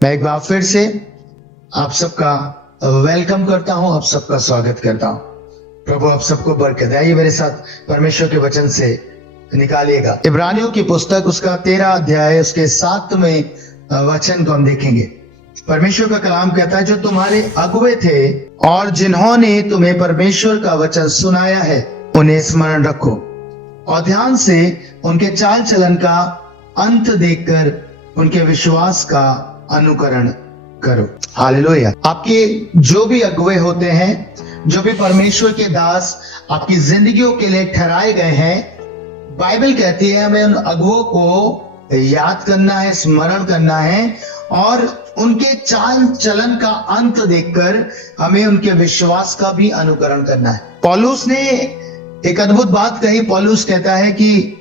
मैं एक बार फिर से आप सबका वेलकम करता हूं, आप सबका स्वागत करता हूं। प्रभु आप सबको बरकत है। आइए मेरे साथ परमेश्वर के वचन से निकालिएगा इब्रानियों की पुस्तक, उसका 13 अध्याय, उसके 7वें वचन को हम देखेंगे। परमेश्वर का कलाम कहता है, जो तुम्हारे अगुवे थे और जिन्होंने तुम्हें परमेश्वर का वचन सुनाया है, उन्हें स्मरण रखो और ध्यान से उनके चाल चलन का अंत देखकर उनके विश्वास का अनुकरण करो। हालेलुया। आपके जो भी अगुवे होते हैं, जो भी परमेश्वर के दास आपकी जिंदगियों के लिए ठहराए गए हैं, बाइबल कहती है हमें उन अगुवों को याद करना है, स्मरण करना है और उनके चाल चलन का अंत देखकर हमें उनके विश्वास का भी अनुकरण करना है। पौलुस ने एक अद्भुत बात कही। पौलुस कहता है कि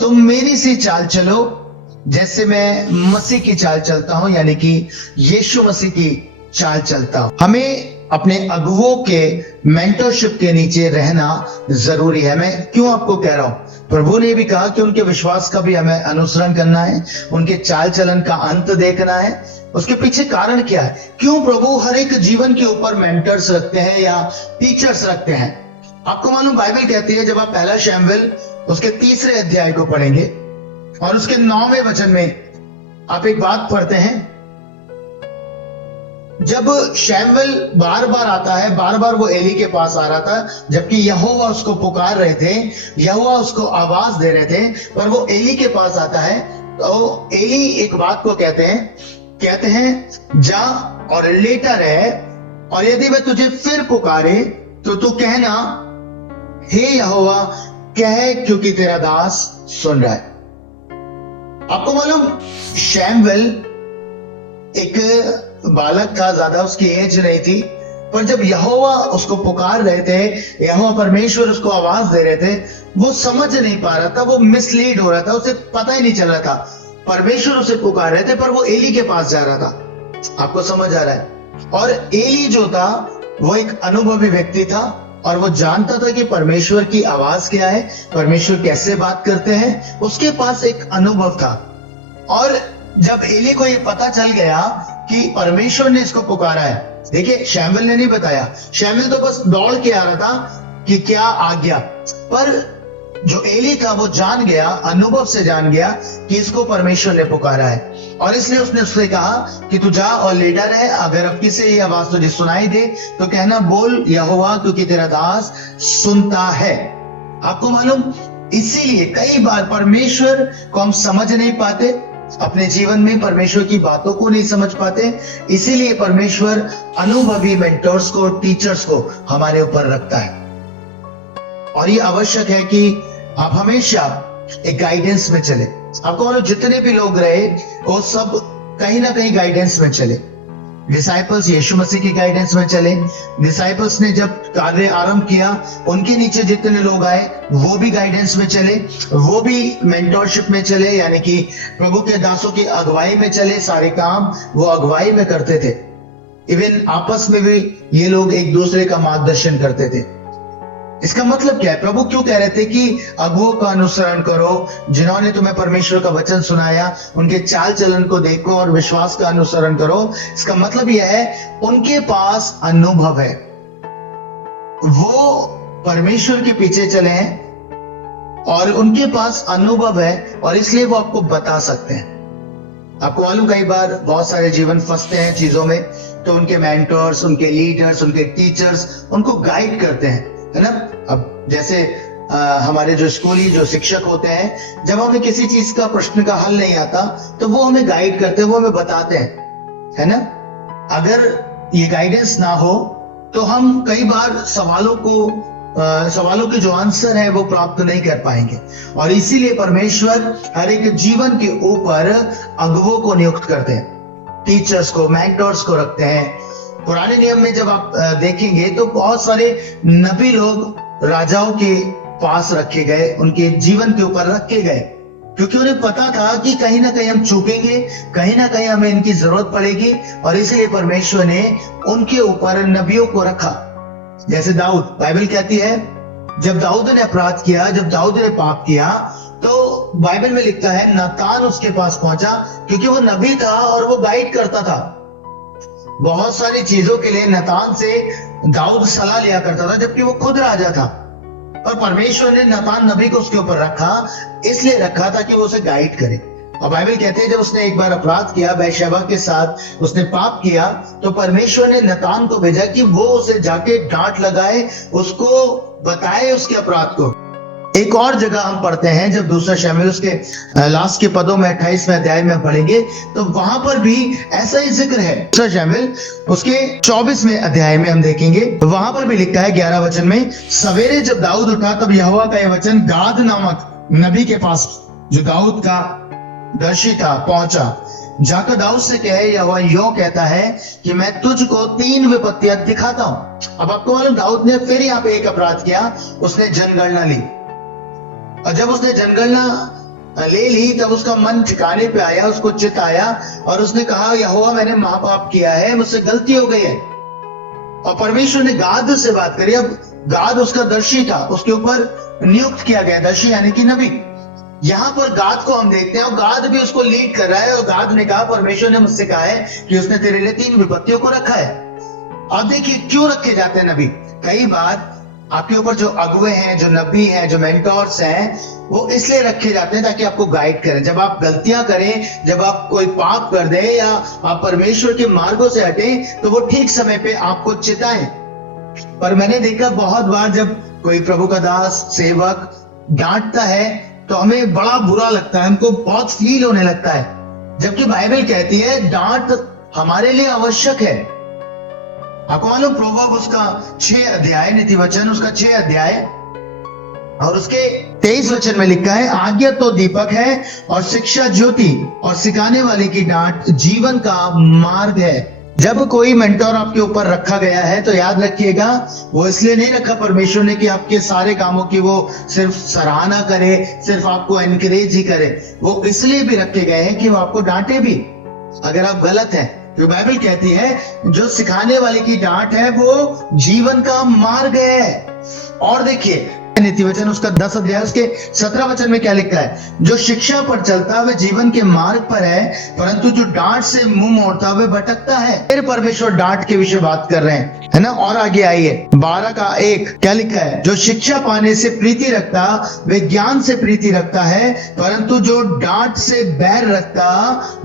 तुम मेरी सी चाल चलो जैसे मैं मसीह की चाल चलता हूं, यानी कि यीशु मसीह की चाल चलता हूं। हमें अपने अगुवों के मेंटरशिप के नीचे रहना जरूरी है। मैं क्यों आपको कह रहा हूं, प्रभु ने भी कहा कि उनके विश्वास का भी हमें अनुसरण करना है, उनके चाल चलन का अंत देखना है। उसके पीछे कारण क्या है? क्यों प्रभु हर एक जीवन के ऊपर मेंटर्स रखते हैं या टीचर्स रखते हैं? आपको मालूम, बाइबल कहती है, जब आप पहला शमूएल उसके 3 अध्याय को पढ़ेंगे और उसके 9वें वचन में आप एक बात पढ़ते हैं। जब शमूएल बार बार आता है, बार बार वो एली के पास आ रहा था, जबकि यहोवा उसको पुकार रहे थे, यहोवा उसको आवाज दे रहे थे, पर वो एली के पास आता है तो एली एक बात को कहते हैं जा और लेटा रहे, और यदि वह तुझे फिर पुकारे तो तू कहना, हे यहोवा कह, क्योंकि तेरा दास सुन रहा है। आपको मालूम, शमूएल एक बालक था, ज्यादा उसकी एज नहीं थी, पर जब यहोवा उसको पुकार रहे थे, यहोवा परमेश्वर उसको आवाज दे रहे थे, वो समझ नहीं पा रहा था, वो मिसलीड हो रहा था, उसे पता ही नहीं चल रहा था। परमेश्वर उसे पुकार रहे थे पर वो एली के पास जा रहा था। आपको समझ आ रहा है? और एली जो था वो एक अनुभवी व्यक्ति था और वो जानता था कि परमेश्वर की आवाज क्या है, परमेश्वर कैसे बात करते हैं। उसके पास एक अनुभव था। और जब एली को ये पता चल गया कि परमेश्वर ने इसको पुकारा है, देखिए शमूएल ने नहीं बताया, शमूएल तो बस दौड़ के आ रहा था कि क्या आ गया, पर जो एली था वो जान गया, अनुभव से जान गया कि इसको परमेश्वर ने पुकारा है। और इसलिए उसने उससे कहा कि तू जा और लेटा रहे, अगर अब किसी ये आवाज तुझे सुनाई दे तो कहना, बोल यहोवा, क्योंकि तेरा दास सुनता है। आपको मालूम, इसीलिए कई बार परमेश्वर को हम समझ नहीं पाते, अपने जीवन में परमेश्वर की बातों को नहीं समझ पाते, इसीलिए परमेश्वर अनुभवी मेंटर्स को, टीचर्स को हमारे ऊपर रखता है। और ये आवश्यक है कि आप हमेशा एक गाइडेंस में चले। आपको मालूम, जितने भी लोग रहे वो सब कहीं ना कहीं गाइडेंस में चले। डिसाइपल्स यीशु मसीह की गाइडेंस में चले। डिसाइपल्स ने जब कार्य आरंभ किया, उनके नीचे जितने लोग आए वो भी गाइडेंस में चले, वो भी मेंटरशिप में चले, यानी कि प्रभु के दासों की अगुवाई में चले। सारे काम वो अगुवाई में करते थे। इवन आपस में भी ये लोग एक दूसरे का मार्गदर्शन करते थे। इसका मतलब क्या है? प्रभु क्यों कह रहे थे कि अगुवों का अनुसरण करो, जिन्होंने तुम्हें परमेश्वर का वचन सुनाया, उनके चाल चलन को देखो और विश्वास का अनुसरण करो। इसका मतलब यह है, उनके पास अनुभव है, वो परमेश्वर के पीछे चले हैं और उनके पास अनुभव है, और इसलिए वो आपको बता सकते हैं। आपको मालूम, कई बार बहुत सारे जीवन फंसते हैं चीजों में, तो उनके मेंटर्स, उनके लीडर्स, उनके टीचर्स उनको गाइड करते हैं, है ना। अब जैसे हमारे जो स्कूली जो शिक्षक होते हैं, जब हमें किसी चीज का प्रश्न का हल नहीं आता तो वो हमें गाइड करते हैं, वो हमें बताते हैं, है ना। अगर ये गाइडेंस ना हो तो हम कई बार सवालों के जो आंसर है वो प्राप्त नहीं कर पाएंगे। और इसीलिए परमेश्वर हर एक जीवन के ऊपर अगुवों को नियुक्त करते हैं, टीचर्स को, मेंटर्स को रखते हैं। पुराने नियम में जब आप देखेंगे तो बहुत सारे नबी लोग राजाओं के पास रखे गए, उनके जीवन के ऊपर रखे गए, क्योंकि उन्हें पता था कि कहीं ना कहीं हम चूकेंगे, कहीं ना कहीं हमें इनकी जरूरत पड़ेगी, और इसलिए परमेश्वर ने उनके ऊपर नबियों को रखा। जैसे दाऊद, बाइबल कहती है जब दाऊद ने अपराध किया, जब दाऊद ने पाप किया, तो बाइबल में लिखता है नातान उसके पास पहुंचा, क्योंकि वो नबी था और वो गाइड करता था। बहुत सारी चीजों के लिए नातान से दाऊद सलाह लिया करता था, जबकि वो खुद राजा था। और परमेश्वर ने नातान नबी को उसके ऊपर रखा, इसलिए रखा था कि वो उसे गाइड करे। और बाइबल कहते हैं जब उसने एक बार अपराध किया, बैशेबा के साथ उसने पाप किया, तो परमेश्वर ने नातान को भेजा कि वो उसे जाके डांट लगाए, उसको बताए उसके अपराध को। एक और जगह हम पढ़ते हैं, जब दूसरा शमूएल उसके लास्ट के पदों में 28वें अध्याय में पढ़ेंगे, तो वहां पर भी ऐसा ही जिक्र है। दूसरा शमूएल उसके 24वें अध्याय में हम देखेंगे, वहां पर भी लिखा है 11 वचन में, सवेरे जब दाऊद उठा तब यहोवा का यह वचन गाद नामक नबी के पास, जो दाऊद का दर्शी था, पहुंचा। जाकर दाऊद से कहे, यहोवा यूं कहता है कि मैं तुझको 3 विपत्तियां दिखाता हूं। अब आपको मालूम, दाऊद ने फिर यहाँ पे एक अपराध किया, उसने जनगणना ली। और जब उसने जनगणना ले ली तब उसका मन ठिकाने पे आया, उसको चित आया और उसने कहा, यहोवा मैंने महापाप किया है, मुझसे गलती हो गई है। और परमेश्वर ने गाद से बात करी। अब गाद उसका दर्शी था, उसके ऊपर नियुक्त किया गया, दर्शी यानी कि नबी। यहां पर गाद को हम देखते हैं और गाद भी उसको लीड कर रहा है। और गाद ने कहा, परमेश्वर ने मुझसे कहा है कि उसने तेरे लिए 3 विपत्तियों को रखा है। अब देखिए क्यों रखे जाते हैं नबी। कई बार आपके ऊपर जो अगुवे हैं, जो नबी हैं, जो मेंटोर्स हैं, वो इसलिए रखे जाते हैं ताकि आपको गाइड करें। जब आप गलतियां करें, जब आप कोई पाप कर दें या आप परमेश्वर के मार्गों से हटें, तो वो ठीक समय पे आपको चिताएं। पर मैंने देखा बहुत बार जब कोई प्रभु का दास, सेवक डांटता है तो हमें बड़ा बुरा लगता है, हमको बहुत फील होने लगता है। जबकि बाइबल कहती है डांट हमारे लिए आवश्यक है। आपको मालूम, प्रोवर्ब उसका 6 अध्याय, नीति वचन उसका 6 अध्याय और उसके 23 वचन में लिखा है, आज्ञा तो दीपक है और शिक्षा ज्योति, और सिखाने वाले की डांट जीवन का मार्ग है। जब कोई मेंटोर आपके ऊपर रखा गया है तो याद रखिएगा, वो इसलिए नहीं रखा परमेश्वर ने कि आपके सारे कामों की वो सिर्फ सराहना करे, सिर्फ आपको एनकरेज ही करे। वो इसलिए भी रखे गए हैं कि वो आपको डांटे भी अगर आप गलत हैं। जो बाइबल कहती है, जो सिखाने वाले की डांट है वो जीवन का मार्ग है। और देखिए नीति वचन उसका 10 अध्याय उसके 17 वचन में क्या लिखा है, जो शिक्षा पर चलता है वह जीवन के मार्ग पर है, परंतु जो डांट से मुंह मोड़ता है वह भटकता है। फिर परमेश्वर डांट के विषय बात कर रहे हैं, है ना। और आगे आइए 12:1 क्या लिखा है, जो शिक्षा पाने से प्रीति रखता वह ज्ञान से प्रीति रखता है, परंतु जो डांट से बैर रखता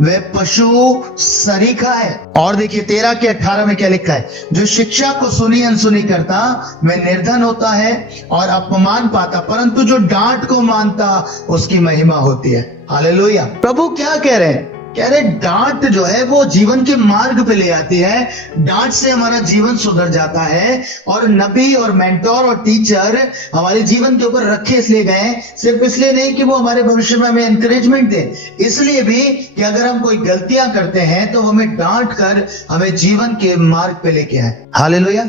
वह पशु सरीखा है। और देखिए 13 के 18 में क्या लिखा है, जो शिक्षा को सुनी अनसुनी करता वह निर्धन होता है और अपमान पाता, परंतु जो डांट को मानता उसकी महिमा होती है। हालेलुया। प्रभु क्या कह रहे हैं, कह रहे डांट जो है वो जीवन के मार्ग पे ले आती है। डांट से हमारा जीवन सुधर जाता है। और नबी और मेंटोर और टीचर हमारे जीवन के ऊपर रखे इसलिए गए, सिर्फ इसलिए नहीं कि वो हमारे भविष्य में हमें एनकरेजमेंट दे, इसलिए भी कि अगर हम कोई गलतियां करते हैं तो हमें डांट कर हमें जीवन के मार्ग पे लेके आए। हालेलुया।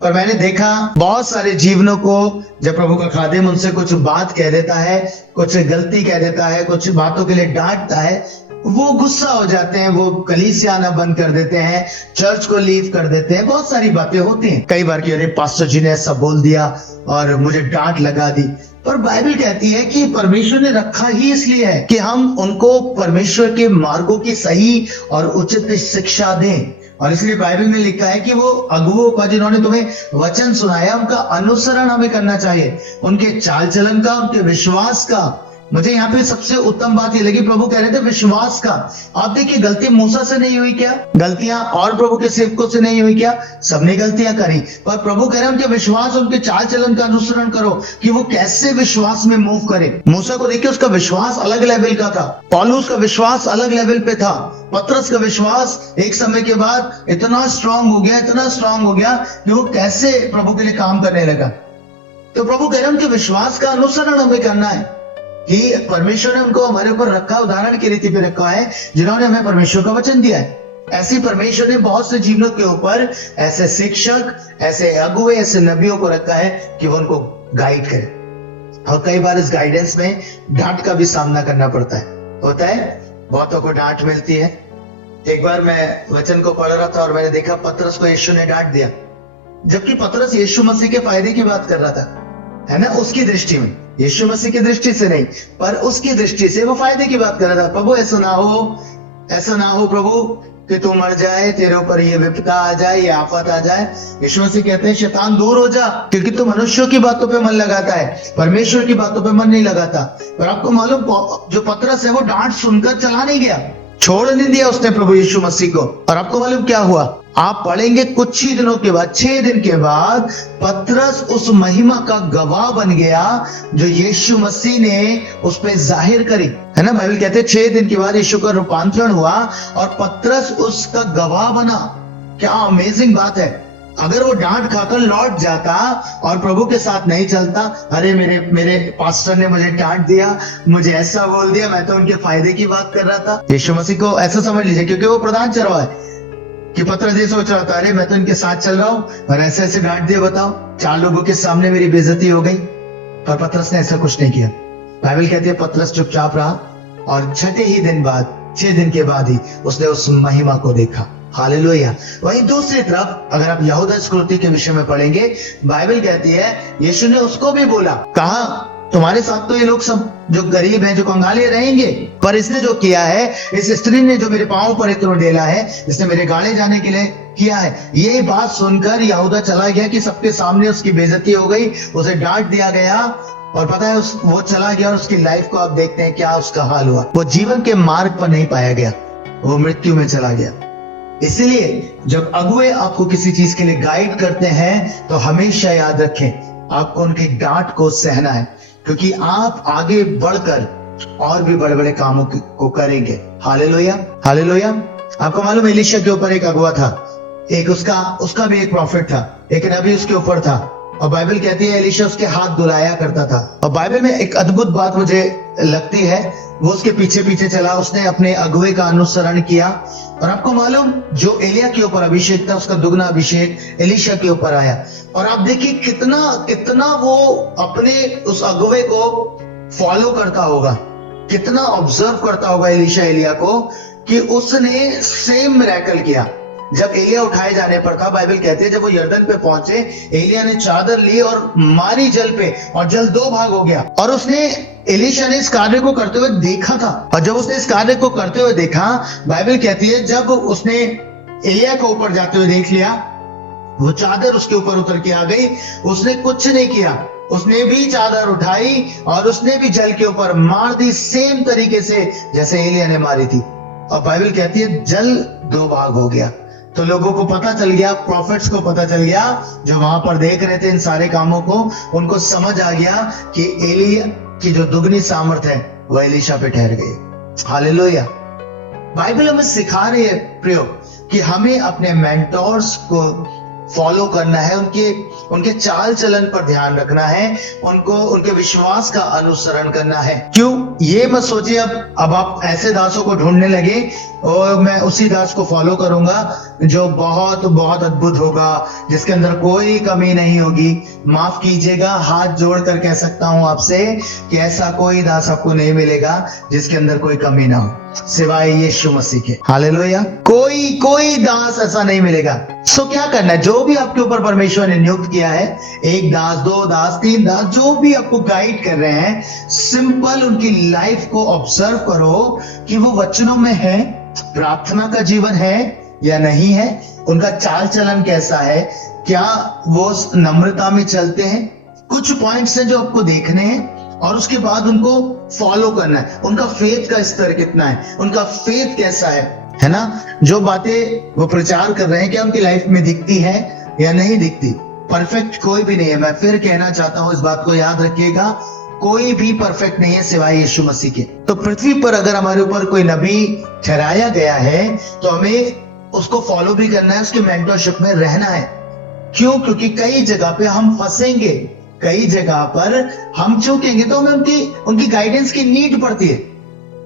पर मैंने देखा बहुत सारे जीवनों को, जब प्रभु का खादिम उनसे कुछ बात कह देता है, कुछ गलती कह देता है, कुछ बातों के लिए डांटता है, वो गुस्सा हो जाते हैं, वो कलीसिया आना बंद कर देते हैं, चर्च को लीव कर देते हैं। बहुत सारी बातें होती हैं कई बार कि अरे पास्टर जी ने ऐसा बोल दिया और मुझे डांट लगा दी। पर बाइबल कहती है कि परमेश्वर ने रखा ही इसलिए है कि हम उनको परमेश्वर के मार्गों की सही और उचित शिक्षा दें। और इसलिए बाइबल में लिखा है कि वो अगुवों का, जिन्होंने तुम्हें वचन सुनाया, उनका अनुसरण हमें करना चाहिए, उनके चाल चलन का, उनके विश्वास का। मुझे यहाँ पे सबसे उत्तम बात ये लगी, प्रभु कह रहे थे विश्वास का। आप देखिए गलती मूसा से नहीं हुई क्या, गलतियां और प्रभु के सेवकों से नहीं हुई क्या, सबने गलतियां करी, पर प्रभु कह रहे हैं उनके विश्वास, उनके चाल चलन का अनुसरण करो कि वो कैसे विश्वास में मूव करे। मूसा को देखिए, उसका विश्वास अलग लेवल का था, पौलुस का विश्वास अलग लेवल पे था, पतरस का विश्वास एक समय के बाद इतना स्ट्रांग हो गया, इतना स्ट्रांग हो गया कि वो कैसे प्रभु के लिए काम करने लगा। तो प्रभु कह रहे हैं उनके विश्वास का अनुसरण हमें करना है कि परमेश्वर ने उनको हमारे ऊपर रखा, उदाहरण की रीति पे रखा है, जिन्होंने हमें परमेश्वर का वचन दिया है। ऐसे परमेश्वर ने बहुत से जीवनों के ऊपर ऐसे शिक्षक, ऐसे अगुवे, ऐसे नबियों को रखा है कि वो उनको गाइड करें। और कई बार इस गाइडेंस में डांट का भी सामना करना पड़ता है। होता है बहुतों को डांट मिलती है। एक बार मैं वचन को पढ़ रहा था और मैंने देखा पतरस को यीशु ने डांट दिया, जबकि पतरस यीशु मसीह के फायदे की बात कर रहा था, है ना, उसकी दृष्टि में। यीशु मसीह की दृष्टि से नहीं, पर उसकी दृष्टि से वो फायदे की बात कर रहा था। प्रभु ऐसा ना हो प्रभु कि तू मर जाए, तेरे ऊपर ये विपदा आ जाए, ये आफत आ जाए। यीशु मसीह कहते हैं शैतान दूर हो जा, क्योंकि तू मनुष्यों की बातों पे मन लगाता है, परमेश्वर की बातों पे मन नहीं लगाता। पर आपको मालूम, जो पतरस है वो डांट सुनकर चला नहीं गया, छोड़ नहीं दिया उसने प्रभु यीशु मसीह को। और आपको मालूम क्या हुआ? आप पढ़ेंगे कुछ ही दिनों के बाद, 6 दिन के बाद, पतरस उस महिमा का गवाह बन गया जो यीशु मसीह ने उस पे जाहिर करी, है ना। बाइबल कहते हैं 6 दिन के बाद यीशु का रूपांतरण हुआ और पतरस उसका गवाह बना। क्या अमेजिंग बात है। अगर वो डांट खाकर लौट जाता और प्रभु के साथ नहीं चलता, अरे मेरे पास्टर ने मुझे डांट दिया, मुझे ऐसा बोल दिया, मैं तो उनके फायदे की बात कर रहा था। यीशु मसीह को ऐसा समझ लीजिए, क्योंकि वो प्रधान चरवाहा है, कि पतरस ये सोच रहा था, अरे मैं तो इनके साथ चल रहा हूं और ऐसे ऐसे डांट दिया, बताओ 4 लोगों के सामने मेरी बेइज्जती हो गई। पर पतरस ने ऐसा कुछ नहीं किया। बाइबल कहती है पतरस चुपचाप रहा और 6 दिन के बाद ही उसने उस महिमा को देखा। हालेलुया। वहीं दूसरी तरफ अगर आप यहूदा इस्करियोती के विषय में पढ़ेंगे, बाइबल कहती है यीशु ने उसको भी बोला, कहा तुम्हारे साथ तो ये लोग सब जो गरीब हैं, जो कंगाले रहेंगे, पर इसने जो किया है, इस स्त्री ने जो मेरे पांव पर इत्र डेला है, इसने मेरे गाड़े जाने के लिए किया है। ये बात सुनकर यहूदा चला गया कि सबके सामने उसकी बेइज्जती हो गई, उसे डांट दिया गया। और पता है वो चला गया और उसकी लाइफ को आप देखते हैं क्या उसका हाल हुआ। वो जीवन के मार्ग पर नहीं पाया गया, वो मृत्यु में चला गया। इसलिए जब अगुवे आपको किसी चीज के लिए गाइड करते हैं तो हमेशा याद रखें, आपको उनकी डांट को सहना है, क्योंकि आप आगे बढ़कर और भी बड़े बड़े कामों को करेंगे। Hallelujah, hallelujah. आपको मालूम एलीशा के ऊपर एक अगुवा था, एक उसका भी एक प्रॉफिट था, एक नबी उसके ऊपर था। और बाइबल कहती है एलीशा उसके हाथ धुलाया करता था। और बाइबल में एक अद्भुत बात मुझे लगती है, वो उसके पीछे पीछे चला, उसने अपने अगुवे का अनुसरण किया। और आपको मालूम जो एलिया के ऊपर अभिषेक था, उसका दुगना अभिषेक एलीशा के ऊपर आया। और आप देखिए कितना वो अपने उस अगुवे को फॉलो करता होगा, कितना ऑब्जर्व करता होगा एलिया को, कि उसने सेम मिरेकल किया। जब एलिया उठाए जाने पर था, बाइबल कहती है जब वो यर्दन पे पहुंचे, एलिया ने चादर ली और मारी जल पे, और जल 2 भाग हो गया। और एलीशा ने इस कार्य को करते हुए देखा था। और जब उसने इस कार्य को करते हुए देखा, बाइबल कहती है जब उसने एलिया को ऊपर जाते हुए देख लिया, वो चादर उसके ऊपर उतर के आ गई। उसने कुछ नहीं किया, उसने भी चादर उठाई और उसने भी जल के ऊपर मार दी, सेम तरीके से जैसे एलिया ने मारी थी। और बाइबल कहती है जल 2 भाग हो गया। तो लोगों को पता चल गया, प्रॉफिट्स को पता चल गया, जो वहां पर देख रहे थे इन सारे कामों को, उनको समझ आ गया कि एलिया की जो दुगनी सामर्थ है वो एलीशा पे ठहर गई। हालेलुया। बाइबल हमें सिखा रही है प्रियो कि हमें अपने मेंटोर्स को फॉलो करना है, उनके चाल चलन पर ध्यान रखना है, उनके विश्वास का अनुसरण करना है। क्यों? ये मत सोचिए अब आप ऐसे दासों को ढूंढने लगे और मैं उसी दास को फॉलो करूंगा जो बहुत बहुत अद्भुत होगा, जिसके अंदर कोई कमी नहीं होगी। माफ कीजिएगा, हाथ जोड़कर कह सकता हूं आपसे कि ऐसा कोई दास आपको नहीं मिलेगा जिसके अंदर कोई कमी ना हो, सिवाय यीशु मसीह के। हालेलुया। कोई दास ऐसा नहीं मिलेगा। सो क्या करना है? जो भी आपके ऊपर परमेश्वर ने नियुक्त किया है, 1 दास, 2 दास, 3 दास, जो भी आपको गाइड कर रहे हैं, सिंपल उनकी लाइफ को ऑब्जर्व करो कि वो वचनों में है, प्रार्थना का जीवन है या नहीं है, उनका चाल चलन कैसा है, क्या वो नम्रता में चलते हैं। कुछ पॉइंट्स हैं जो आपको देखने हैं और उसके बाद उनको फॉलो करना है। उनका फेथ का स्तर कितना है, उनका फेथ कैसा है ना। जो बातें वो प्रचार कर रहे हैं क्या उनकी लाइफ में दिखती है या नहीं दिखती। परफेक्ट कोई भी नहीं है, मैं फिर कहना चाहता हूं, इस बात को याद रखिएगा, कोई भी परफेक्ट नहीं है सिवाय यीशु मसीह के। तो पृथ्वी पर अगर हमारे ऊपर कोई नबी ठहराया गया है तो हमें उसको फॉलो भी करना है, उसके मेंटरशिप में रहना है। क्यों? क्योंकि कई जगह पे हम फंसेंगे, कई जगह पर हम चूकेंगे, तो हमें उनकी गाइडेंस की नीड पड़ती है।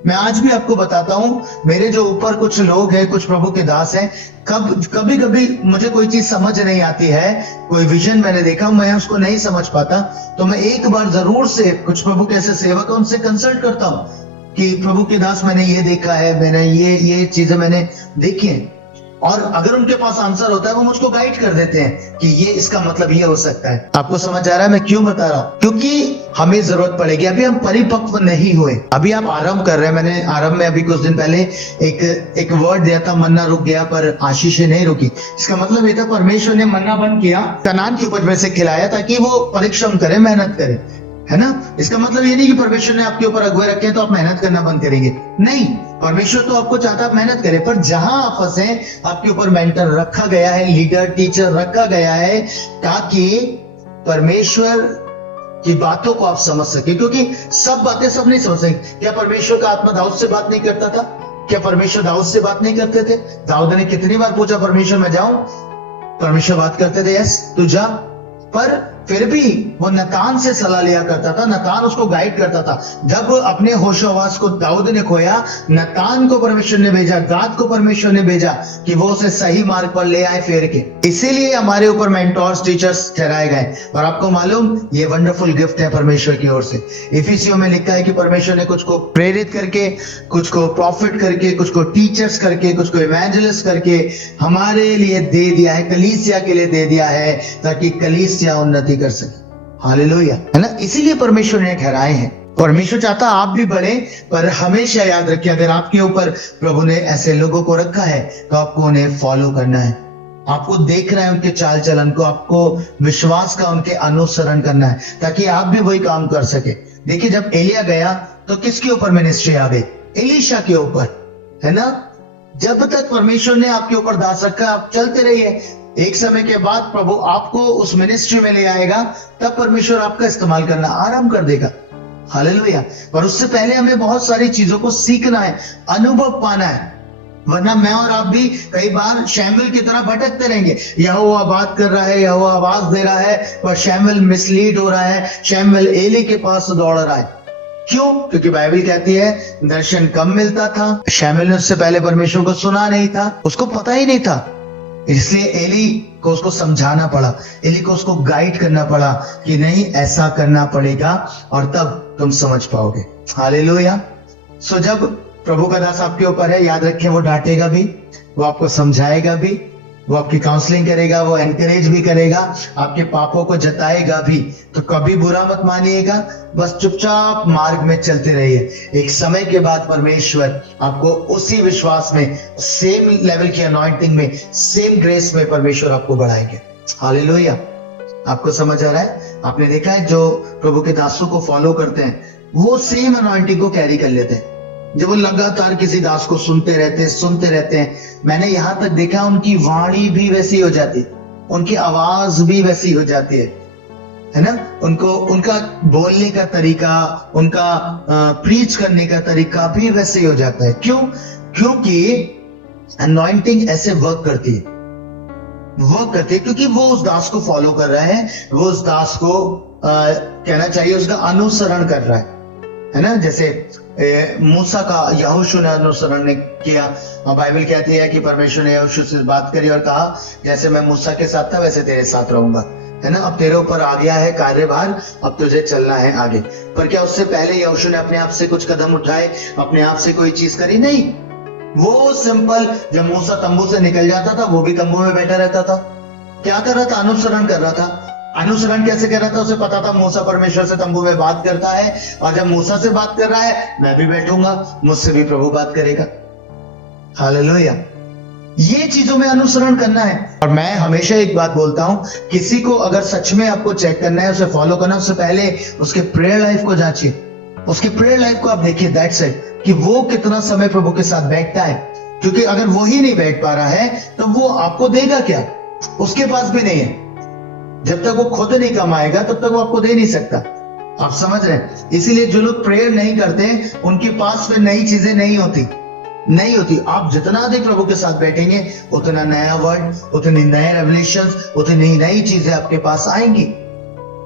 मैं आज भी आपको बताता हूं, मेरे जो ऊपर कुछ लोग हैं, कुछ प्रभु के दास हैं, कभी कभी मुझे कोई चीज समझ नहीं आती है, कोई विजन मैंने देखा, मैं उसको नहीं समझ पाता, तो मैं एक बार जरूर से कुछ प्रभु के ऐसे सेवक है उनसे कंसल्ट करता हूं कि प्रभु के दास मैंने ये देखा है, मैंने ये चीजें मैंने देखी हैं। और अगर उनके पास आंसर होता है वो मुझको गाइड कर देते हैं कि ये इसका मतलब ये हो सकता है। आपको समझ आ रहा है मैं क्यों बता रहा हूँ? क्योंकि हमें जरूरत पड़ेगी। अभी हम परिपक्व नहीं हुए, अभी आप आरंभ कर रहे हैं। मैंने आरंभ में अभी कुछ दिन पहले एक वर्ड दिया था, मन्ना रुक गया पर आशीषें नहीं रुकी। इसका मतलब ये था परमेश्वर ने मन्ना बंद किया, कनान की उपज में से खिलाया ताकि वो परिश्रम करे, मेहनत करे, है ना। इसका मतलब ये नहीं कि परमेश्वर ने आपके ऊपर अगुवे रखे हैं तो आप मेहनत करना बंद करेंगे, नहीं। परमेश्वर तो आपको चाहता है मेहनत करें, पर जहां आप फंसे आपके ऊपर मेंटर रखा गया है, लीडर टीचर रखा गया है ताकि परमेश्वर की बातों को आप समझ सके। क्योंकि सब बातें सब नहीं समझ सके। क्या परमेश्वर का आत्मा दाऊद से बात नहीं करता था? क्या परमेश्वर दाऊद से बात नहीं करते थे? दाऊद ने कितनी बार पूछा परमेश्वर मैं जाऊं? परमेश्वर बात करते थे, यस तू जा। पर फिर भी वो नतान से सलाह लिया करता था, नतान उसको गाइड करता था। जब अपने होशोवास को दाऊद ने खोया, नतान को परमेश्वर ने भेजा, गाद को परमेश्वर ने भेजा कि वो उसे सही मार्ग पर ले आए फेर के। इसीलिए हमारे ऊपर मेंटोर्स टीचर्स ठहराए गए। और आपको मालूम ये वंडरफुल गिफ्ट है परमेश्वर की ओर से। इफिसियों में लिखा है कि परमेश्वर ने कुछ को प्रेरित करके, कुछ को प्रॉफिट करके, कुछ को टीचर्स करके, कुछ को इवेंजलिस्ट करके हमारे लिए दे दिया है, कलीसिया के लिए दे दिया है ताकि कलीसिया उन्नति कर सके। हालेलुया, है ना। इसीलिए परमेश्वर ने ठहराए हैं। परमेश्वर चाहता आप भी बढ़े, पर हमेशा याद रखिए अगर आपके ऊपर प्रभु ने ऐसे लोगों को रखा है तो आपको उन्हें फॉलो करना है। आपको देखना है उनके चाल चलन को, आपको विश्वास का उनके अनुसरण करना है ताकि आप भी वही काम कर सके। देखिए जब एलिया गया तो किसके ऊपर मिनिस्ट्री आ गई? एलीशा के ऊपर, है ना। जब तक परमेश्वर ने आपके ऊपर दास रखा आप चलते रहिए। एक समय के बाद प्रभु आपको उस मिनिस्ट्री में ले आएगा, तब परमेश्वर आपका इस्तेमाल करना आरंभ कर देगा। हालेलुया। पर उससे पहले हमें बहुत सारी चीजों को सीखना है, अनुभव पाना है, वरना मैं और आप भी कई बार शैमुएल की तरह भटकते रहेंगे। यहोवा बात कर रहा है, यहोवा आवाज दे रहा है, पर शैमुएल मिसलीड हो रहा है, शैमुएल एली के पास दौड़ रहा है। क्यों? क्योंकि बाइबल कहती है दर्शन कम मिलता था। शैमुएल ने उससे पहले परमेश्वर को सुना नहीं था, उसको पता ही नहीं था। इसलिए एली को उसको समझाना पड़ा, एली को उसको गाइड करना पड़ा कि नहीं ऐसा करना पड़ेगा और तब तुम समझ पाओगे। हालेलुया। सो जब प्रभु का दास आपके ऊपर है, याद रखें वो डांटेगा भी, वो आपको समझाएगा भी, वो आपकी काउंसलिंग करेगा, वो एनकरेज भी करेगा, आपके पापों को जताएगा भी। तो कभी बुरा मत मानिएगा, बस चुपचाप मार्ग में चलते रहिए। एक समय के बाद परमेश्वर आपको उसी विश्वास में, सेम लेवल की अनॉइंटिंग में, सेम ग्रेस में परमेश्वर आपको बढ़ाएंगे। हालेलुया। आपको समझ आ रहा है? आपने देखा है जो प्रभु के दासों को फॉलो करते हैं वो सेम अनॉइंटिंग को कैरी कर लेते हैं। जब वो लगातार किसी दास को सुनते रहते हैं, मैंने यहां तक देखा उनकी वाणी भी वैसी हो जाती है, उनकी आवाज भी वैसी हो जाती है ना। उनका बोलने का तरीका, उनका प्रीच करने का तरीका भी वैसे ही हो जाता है। क्यों? क्योंकि अनॉइंटिंग ऐसे वर्क करती है क्योंकि वो उस दास को फॉलो कर रहा है, वो उस दास को कहना चाहिए उसका अनुसरण कर रहा है ना। जैसे मूसा का यहोशू ने अनुसरण किया। बाइबल कहती है कि परमेश्वर ने यहोशू से बात करी और कहा जैसे मैं मूसा के साथ था वैसे तेरे साथ रहूंगा, है ना। अब तेरे ऊपर आ गया है कार्यभार, अब तुझे चलना है आगे। पर क्या उससे पहले यहोशू ने अपने आप से कुछ कदम उठाए, अपने आप से कोई चीज करी? नहीं। वो सिंपल, जब मूसा तंबू से निकल जाता था वो भी तंबू में बैठा रहता था। क्या कर रहा था? अनुसरण कर रहा था। अनुसरण कैसे कर रहा था? उसे पता था मूसा परमेश्वर से तंबू में बात करता है, और जब मूसा से बात कर रहा है मैं भी बैठूंगा, मुझसे भी प्रभु बात करेगा। हालेलुया। ये चीजों में अनुसरण करना है। और मैं हमेशा एक बात बोलता हूं, किसी को अगर सच में आपको चेक करना है, उसे फॉलो करना है, उससे पहले उसके प्रेयर लाइफ को जांचिए, उसके प्रेयर लाइफ को आप देखिए, दैट्स इट, कि वो कितना समय प्रभु के साथ बैठता है। क्योंकि अगर वो ही नहीं बैठ पा रहा है तो वो आपको देगा क्या? उसके पास भी नहीं है। जब तक वो खुद नहीं कमाएगा तब तक वो आपको दे नहीं सकता। आप समझ रहे हैं? इसीलिए जो लोग प्रेयर नहीं करते उनके पास में नई चीजें नहीं होती। आप जितना अधिक प्रभु के साथ बैठेंगे उतना नया वर्ड, उतनी नए रेवलेशंस, उतनी नई चीजें आपके पास आएंगी।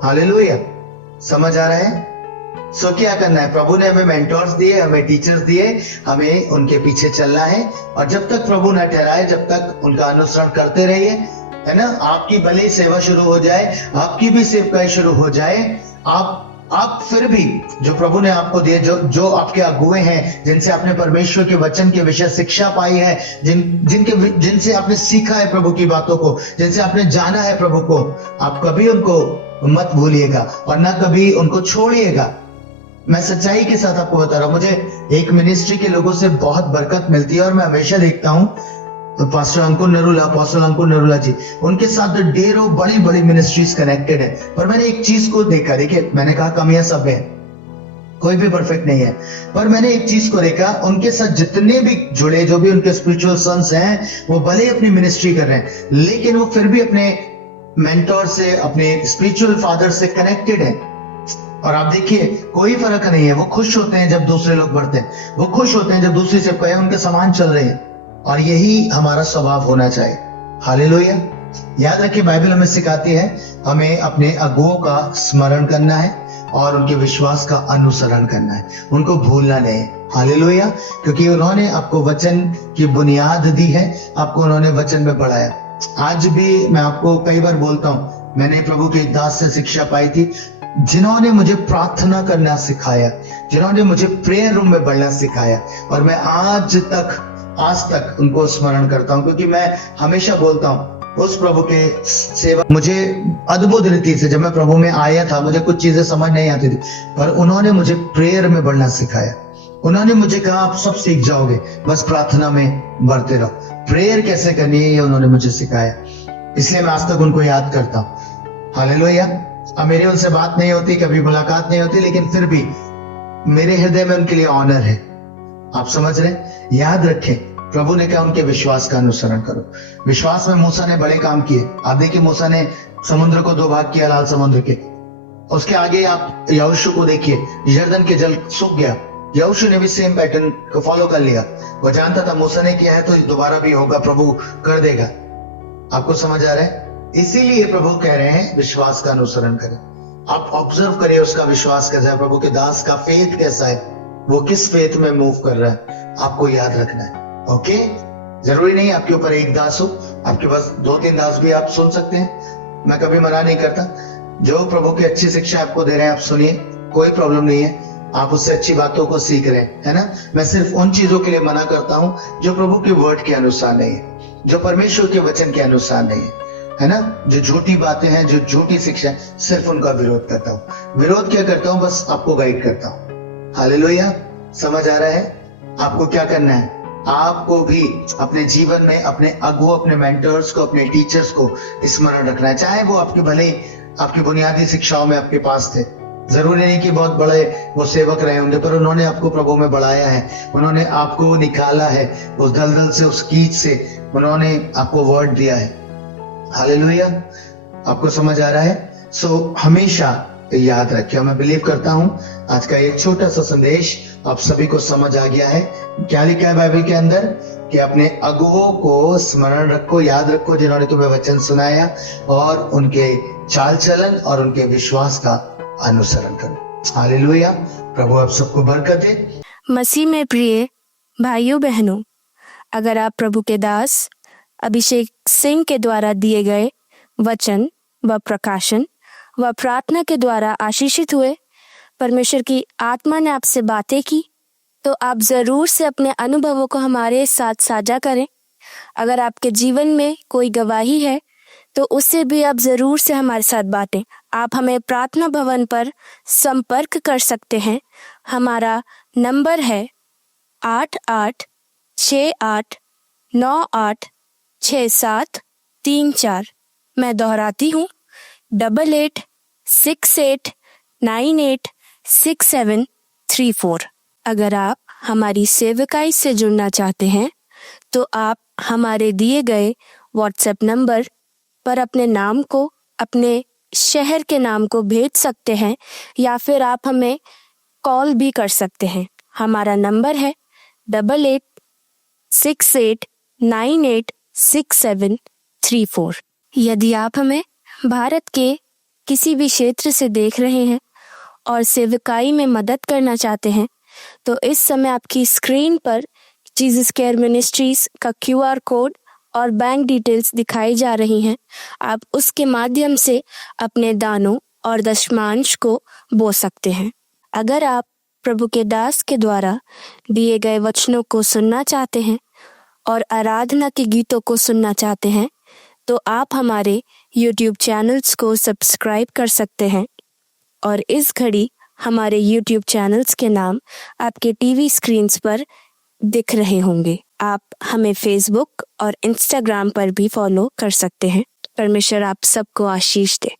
हालेलुया। समझ आ रहा है? सो क्या करना है? प्रभु ने हमें मेंटोर्स दिए, हमें टीचर्स दिए, हमें उनके पीछे चलना है। और जब तक प्रभु न ठहराए जब तक उनका अनुसरण करते रहिए, है ना। आपकी भले सेवा शुरू हो जाए, आपकी भी सेवकाई शुरू हो जाए, आप आप फिर भी जो प्रभु ने आपको दिए, जो आपके अगुए हैं, जिनसे आपने परमेश्वर के वचन के विषय शिक्षा पाई है, जिनसे आपने सीखा है प्रभु की बातों को, जिनसे आपने जाना है प्रभु को, आप कभी उनको मत भूलिएगा और ना कभी उनको छोड़िएगा। मैं सच्चाई के साथ आपको बता रहा हूं, मुझे एक मिनिस्ट्री के लोगों से बहुत बरकत मिलती है और मैं हमेशा देखता हूं, तो पास्टर अंकुर नरूला, अपोस्टल अंकुर नरूला जी, उनके साथ ढेरों बड़ी बड़ी मिनिस्ट्रीज कनेक्टेड है। पर मैंने एक चीज को देखा, देखिए मैंने कहा कमियां सब है, कोई भी परफेक्ट नहीं है, पर मैंने एक चीज को देखा, उनके साथ जितने भी जुड़े, जो भी उनके स्पिरिचुअल सन्स हैं, वो भले ही अपनी मिनिस्ट्री कर रहे हैं, लेकिन वो फिर भी अपने मेंटोर से, अपने स्पिरिचुअल फादर से कनेक्टेड है। और आप देखिए कोई फर्क नहीं है, वो खुश होते हैं जब दूसरे लोग बढ़ते हैं, वो खुश होते हैं जब दूसरे से कहे उनके समान चल रहे हैं, और यही हमारा स्वभाव होना चाहिए। हालेलुया। याद रखिए, बाइबल हमें सिखाती है हमें अपने अगुओं का स्मरण करना है और उनके विश्वास का अनुसरण करना है, उनको भूलना नहीं है। हालेलुया। क्योंकि उन्होंने आपको वचन की बुनियाद दी है, आपको उन्होंने वचन में बढ़ाया। आज भी मैं आपको कई बार बोलता हूं, मैंने प्रभु के दास से शिक्षा पाई थी, जिन्होंने मुझे प्रार्थना करना सिखाया, जिन्होंने मुझे प्रेयर रूम में बढ़ना सिखाया, और मैं आज तक उनको स्मरण करता हूं, क्योंकि मैं हमेशा बोलता हूं उस प्रभु के सेवा, मुझे अद्भुत रीति से जब मैं प्रभु में आया था, मुझे कुछ चीजें समझ नहीं आती थी, पर उन्होंने मुझे प्रेयर में बढ़ना सिखाया। उन्होंने मुझे कहा आप सब सीख जाओगे, बस प्रार्थना में बढ़ते रहो। प्रेयर कैसे करनी है ये उन्होंने मुझे सिखाया, इसलिए मैं आज तक उनको याद करता हूँ। हालेलुया। अब मेरी उनसे बात नहीं होती, कभी मुलाकात नहीं होती, लेकिन फिर भी मेरे हृदय में उनके लिए ऑनर है। आप समझ रहे? याद रखें, प्रभु ने कहा उनके विश्वास का अनुसरण करो। विश्वास में मूसा ने बड़े काम किए। आप देखिए, मूसा ने समुद्र को 2 भाग किया, लाल समुद्र के। उसके आगे आप यहोशू को देखिए, यरदन के जल सूख गया। यहोशू ने भी सेम पैटर्न को फॉलो कर लिया। वो जानता था मूसा ने किया है तो दोबारा भी होगा, प्रभु कर देगा। आपको समझ आ रहा है? इसीलिए प्रभु कह रहे हैं विश्वास का अनुसरण करें। आप ऑब्जर्व करिए उसका विश्वास कैसा है, प्रभु के दास का फेथ कैसा है, वो किस फेथ में मूव कर रहा है, आपको याद रखना है। ओके, जरूरी नहीं आपके ऊपर एक दास हो, आपके पास 2-3 दास भी आप सुन सकते हैं। मैं कभी मना नहीं करता, जो प्रभु की अच्छी शिक्षा आपको दे रहे हैं आप सुनिए, कोई प्रॉब्लम नहीं है, आप उससे अच्छी बातों को सीख रहे हैं, है ना। मैं सिर्फ उन चीजों के लिए मना करता हूं जो प्रभु के वर्ड के अनुसार नहीं है, जो परमेश्वर के वचन के अनुसार नहीं है ना। जो झूठी बातें हैं, जो झूठी शिक्षा है, सिर्फ उनका विरोध करता हूं। विरोध क्या करता हूं? बस आपको गाइड करता हूं। हालेलुया। समझ आ रहा है? आपको क्या करना है? आपको भी अपने जीवन में अपने अगुओं, अपने मेंटर्स को, अपने टीचर्स को स्मरण रखना है, चाहे वो आपके भले आपकी बुनियादी शिक्षाओं में आपके पास थे। जरूरी नहीं कि बहुत बड़े वो सेवक रहे होंगे, पर उन्होंने आपको प्रभु में बढ़ाया है, उन्होंने आपको निकाला है उस दलदल से, उस कीच से, उन्होंने आपको वर्ड दिया है। हालेलुया। आपको समझ आ रहा है? सो हमेशा याद रखिए, मैं बिलीव करता हूं आज का एक छोटा सा संदेश आप सभी को समझ आ गया है। क्या लिखा है बाइबल के अंदर कि अपने अगुओं को स्मरण रखो, याद रखो, जिन्होंने तुम्हें वचन सुनाया, और उनके चाल चलन और उनके विश्वास का अनुसरण करो। हालेलुया। प्रभु आप सबको बरकत दे। मसीह में प्रिय भाइयों बहनों, अगर आप प्रभु के दास अभिषेक सिंह के द्वारा दिए गए वचन व प्रकाशन व प्रार्थना के द्वारा आशीषित हुए, परमेश्वर की आत्मा ने आपसे बातें की, तो आप जरूर से अपने अनुभवों को हमारे साथ साझा करें। अगर आपके जीवन में कोई गवाही है तो उससे भी आप जरूर से हमारे साथ बांटें। आप हमें प्रार्थना भवन पर संपर्क कर सकते हैं। हमारा नंबर है 8868986734। मैं दोहराती हूँ, 8868986734। अगर आप हमारी सेवकाई से जुड़ना चाहते हैं तो आप हमारे दिए गए व्हाट्सएप नंबर पर अपने नाम को, अपने शहर के नाम को भेज सकते हैं, या फिर आप हमें कॉल भी कर सकते हैं। हमारा नंबर है 8868986734। यदि आप हमें भारत के किसी भी क्षेत्र से देख रहे हैं और सेवकाई में मदद करना चाहते हैं, तो इस समय आपकी स्क्रीन पर जीसस केयर मिनिस्ट्रीज का QR कोड और बैंक डिटेल्स दिखाई जा रही हैं। आप उसके माध्यम से अपने दानों और दशमांश को बो सकते हैं। अगर आप प्रभु के दास के द्वारा दिए गए वचनों को सुनना चाहते हैं और आराधना के गीतों को सुनना चाहते हैं तो आप हमारे YouTube चैनल्स को सब्सक्राइब कर सकते हैं और इस घड़ी हमारे YouTube चैनल्स के नाम आपके टीवी स्क्रीन्स पर दिख रहे होंगे। आप हमें Facebook और Instagram पर भी फॉलो कर सकते हैं। परमेश्वर आप सबको आशीष दे।